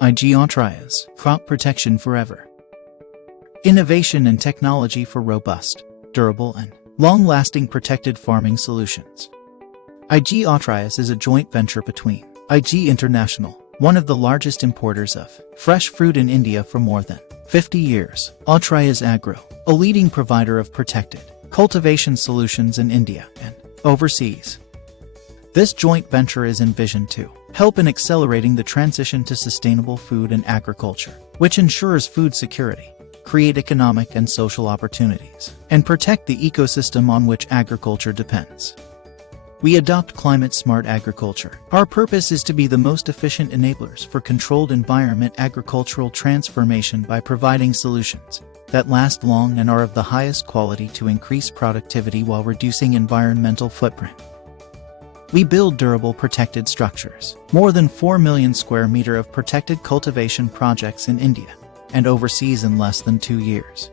Aatreyas, crop protection forever. Innovation and technology for robust, durable, and long-lasting protected farming solutions. Aatreyas is a joint venture between IG International, one of the largest importers of fresh fruit in India for more than 50 years, Aatreyas Agro, a leading provider of protected cultivation solutions in India and overseas. This joint venture is envisioned to help in accelerating the transition to sustainable food and agriculture, which ensures food security, create economic and social opportunities, and protect the ecosystem on which agriculture depends. We adopt climate-smart agriculture. Our purpose is to be the most efficient enablers for controlled environment agricultural transformation by providing solutions that last long and are of the highest quality to increase productivity while reducing environmental footprint. We build durable protected structures, more than 4 million square meters of protected cultivation projects in India and overseas in less than 2 years.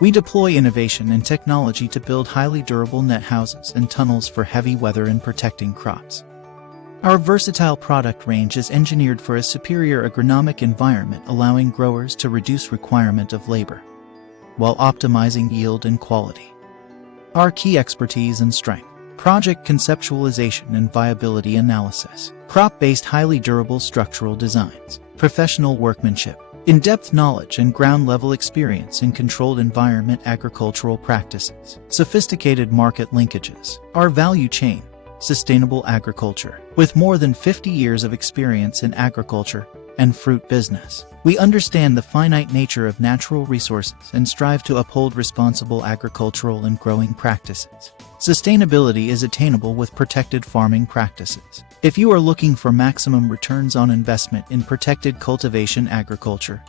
We deploy innovation and technology to build highly durable net houses and tunnels for heavy weather and protecting crops. Our versatile product range is engineered for a superior agronomic environment, allowing growers to reduce requirement of labor while optimizing yield and quality. Our key expertise and strength: project conceptualization and viability analysis, crop-based highly durable structural designs, professional workmanship, in-depth knowledge and ground-level experience in controlled environment agricultural practices, sophisticated market linkages, our value chain, sustainable agriculture. With more than 50 years of experience in agriculture and fruit business, we understand the finite nature of natural resources and strive to uphold responsible agricultural and growing practices. Sustainability is attainable with protected farming practices. If you are looking for maximum returns on investment in protected cultivation agriculture,